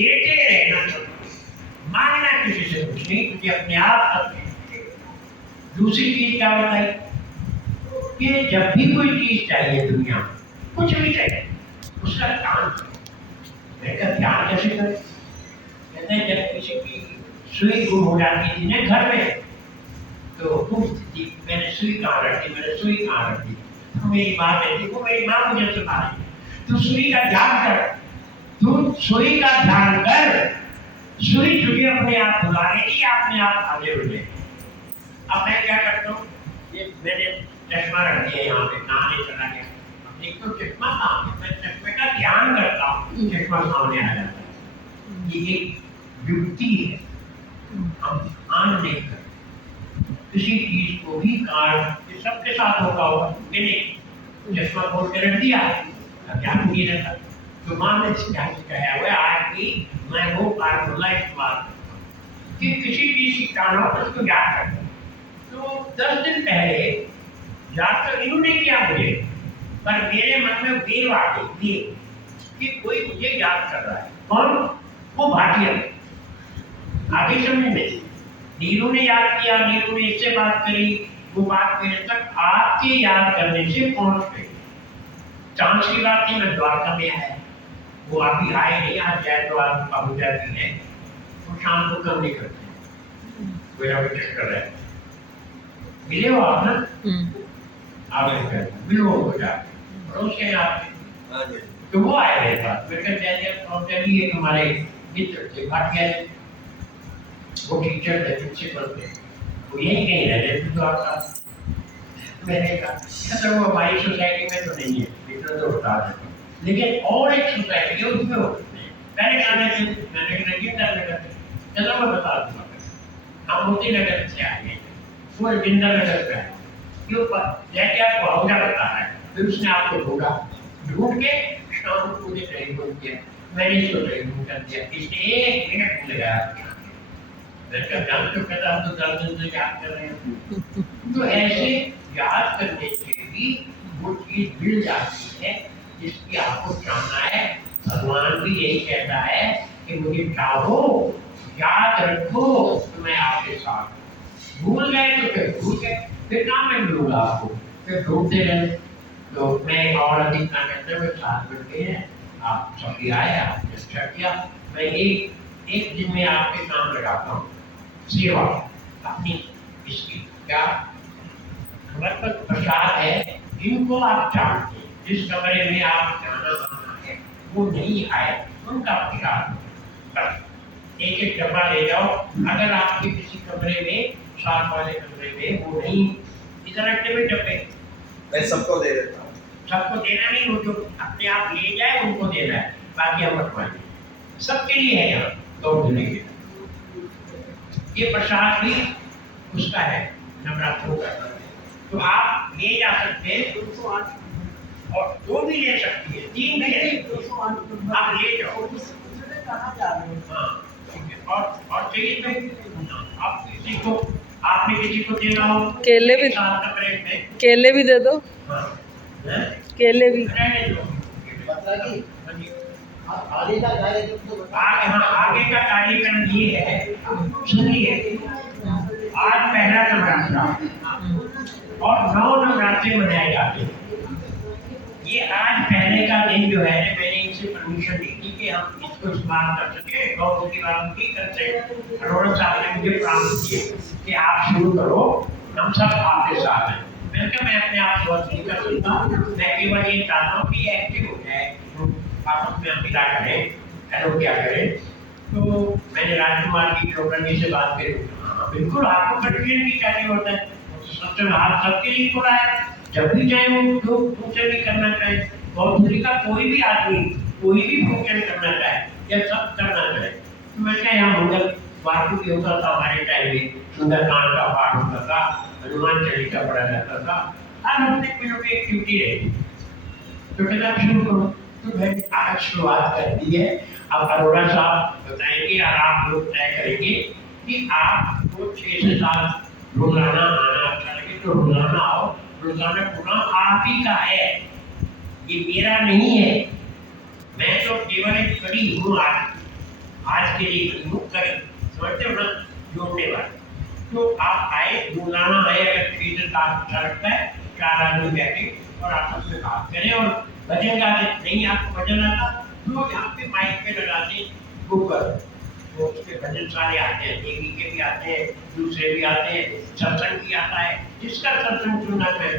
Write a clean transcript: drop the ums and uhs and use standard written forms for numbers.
देते रहना सब, मांगना किसी से कुछ नहीं, क्योंकि अपने आप सब देते। दूसरी चीज क्या बताई कि जब भी कोई चीज चाहिए दुनिया में, कुछ भी चाहिए, उसका ध्यान करो। मैं क्या ध्यान कैसे करें? कहते हैं जब किसी की सुई गुम हो जाती थी ना घर में, तो पूछती थी मैंने सुई कहाँ रख दी, मैंने सुई कहाँ रख दी। तो मेरी माँ कहती, वो मेरी माँ मुझे सुना रही, तू सुई का ध्यान कर, तू सुई का ध्यान कर, सुई तुझे अपने आप बुलाएगी, अपने आप आगे बढ़ेगी। अब मैं क्या करता हूँ, ये मैंने चश्मा रख दिया यहाँ पे, नहाने चला गया, एक तो चश्मा सामने, मैं चश्मे का ध्यान करता हूँ, चश्मा सामने आ जाता है। ये एक युक्ति है, हम ध्यान नहीं करते किसी चीज को भी। कारण सबके साथ होगा मैंने चश्मा खोल के रख दिया, ध्यान नहीं रहता। तो मान लीजिए कहा हुआ आज भी मैं वो फार्मूला इस्तेमाल करता हूँ कि किसी चीज की कारण हो उसको याद करता हूँ। तो 10 दिन पहले याद तो इन्होंने किया मुझे, पर मेरे मन में वेव आ गई कि कोई मुझे याद कर रहा है। कौन? वो भाटिया। आगे समझ में नीरू ने याद किया, नीरू ने इससे बात करी, वो बात मेरे तक आपके याद करने से पहुंच गई। चांस की बात नहीं, मैं द्वारका में आया, वो अभी आए नहीं, आज जाए तो आज अबूजा भी है, वो शाम को कम नहीं करते, मेरा भी चेक कर रहे हैं। मिले हो आप ना? आगे मिलो हो जाके पड़ोस के आपके, तो वो आए मेरे पास, मेरे को चलिए हमारे मित्र थे भाटिया, वो टीचर थे, प्रिंसिपल थे, वो यही कहीं रहते थे। तो आपका मैंने कहा तो वो हमारी सोसाइटी में तो नहीं है, मित्र तो बता देते, लेकिन और एक सोसाइटी है उसमें होते हैं। पहले कहने थे मैंने रजिंदर नगर, चलो मैं बता दूंगा, हम मोती नगर से आए, वो रजिंदर नगर पे है, क्यों लेके आपको अबूजा बता रहा है। फिर उसने आपको ढूंढा, ढूंढ के शाम को मुझे टेलीफोन किया, मैंने इसको टेलीफोन कर दिया, इसने 1 मिनट भूल गया। मैं जान तो कहता हम तो 10 दिन से याद कर रहे हैं। तो ऐसे याद करने से भी वो चीज मिल जाती है जिसकी आपको चाहना है। भगवान भी यही कहता है कि मुझे चाहो, याद रखो तो मैं आपके साथ। भूल गए तो फिर भूल गए, फिर ना मैं मिलूंगा आपको, फिर ढूंढते रहे। तो मैं और अधिक ना करते हुए साथ बैठे हैं, आप सभी आए, आपने अच्छा किया। मैं एक दिन में आपके काम लगाता हूँ, सेवा अपनी इसकी क्या हमारे पास प्रसाद है, जिनको आप जानते हैं, जिस कमरे में आप जाना माना है वो नहीं आए, उनका प्रसाद बस एक डब्बा ले जाओ। अगर आपके किसी कमरे में, साथ वाले कमरे में वो नहीं, इधर रखते हुए डब्बे मैं सबको दे देता हूँ। सबको देना नहीं, वो जो अपने आप ले जाए उनको देना है, बाकी हम बंटवाएंगे। सबके लिए है यहाँ 2 दिन के। ये प्रसाद भी उसका है नवरात्रों का, तो आप ले जा सकते हैं 208 और 2 भी ले सकती है, 3 भी है, 208 आप ले जाओ। कहाँ जा रहे हैं? हाँ ठीक है। और चाहिए तो आप किसी को, आपने किसी को देना हो, केले भी, केले भी दे दो। हाँ केले भी आगे का आगे का कार्यक्रम ये है, सुनिए। आज पहला नवरात्रा और 9 नवरात्रे मनाए जाते हैं। ये आज पहले का दिन जो है, मैंने इनसे परमिशन ली थी कि हम इसको इस्तेमाल कर सके, गौ की बात की करते। अरोड़ा साहब ने मुझे प्रारंभ किए कि आप शुरू करो, हम सब आपके साथ हैं। मैं अपने आप बहुत नहीं कर सकता, मैं केवल ये चाहता हूँ कि एक्टिव हो जाए, आपस में हम मिला करें, हेलो क्या करें। तो मैंने राजकुमार की चौकन्नी से बात करी, हाँ बिल्कुल आपको कंट्रीन की क्या होता है, सबसे हाथ सबके लिए खुला है, जब भी चाहे वो जो फंक्शन भी करना चाहे, गौतरी का कोई भी आदमी कोई भी फंक्शन करना चाहे या सब करना चाहे। तो मैं क्या यहाँ मंगल वास्तु भी होता था हमारे टाइम में, सुंदरकांड का पाठ होता था, हनुमान चालीसा पढ़ा जाता था, हर हफ्ते कोई लोग एक्टिविटी रहती। तो कहना शुरू करो, तो मैंने आज शुरुआत कर दी है। अब अरोड़ा साहब बताएंगे और आप लोग तय करेंगे कि आपको 6 से 7 रोजाना आना अच्छा लगे तो रोजाना आओ। रोजाना प्रोग्राम आप ही का है, ये मेरा नहीं है, मैं तो केवल एक कड़ी हूँ। आज अकेले प्रमुख करें, समझते हो ना, जोड़ने वाले। तो आप आए, बुलाना है, अगर थिएटर का अच्छा लगता है, 4 आदमी बैठे और आपस में बात करें और भजन गाते। नहीं आपको भजन आता तो यहाँ पे माइक पे लगाते गूगल, तो उसके भजन सारे आते हैं, देवी के भी आते हैं, दूसरे भी आते हैं, सत्संग भी आता है, जिसका सत्संग सुनना है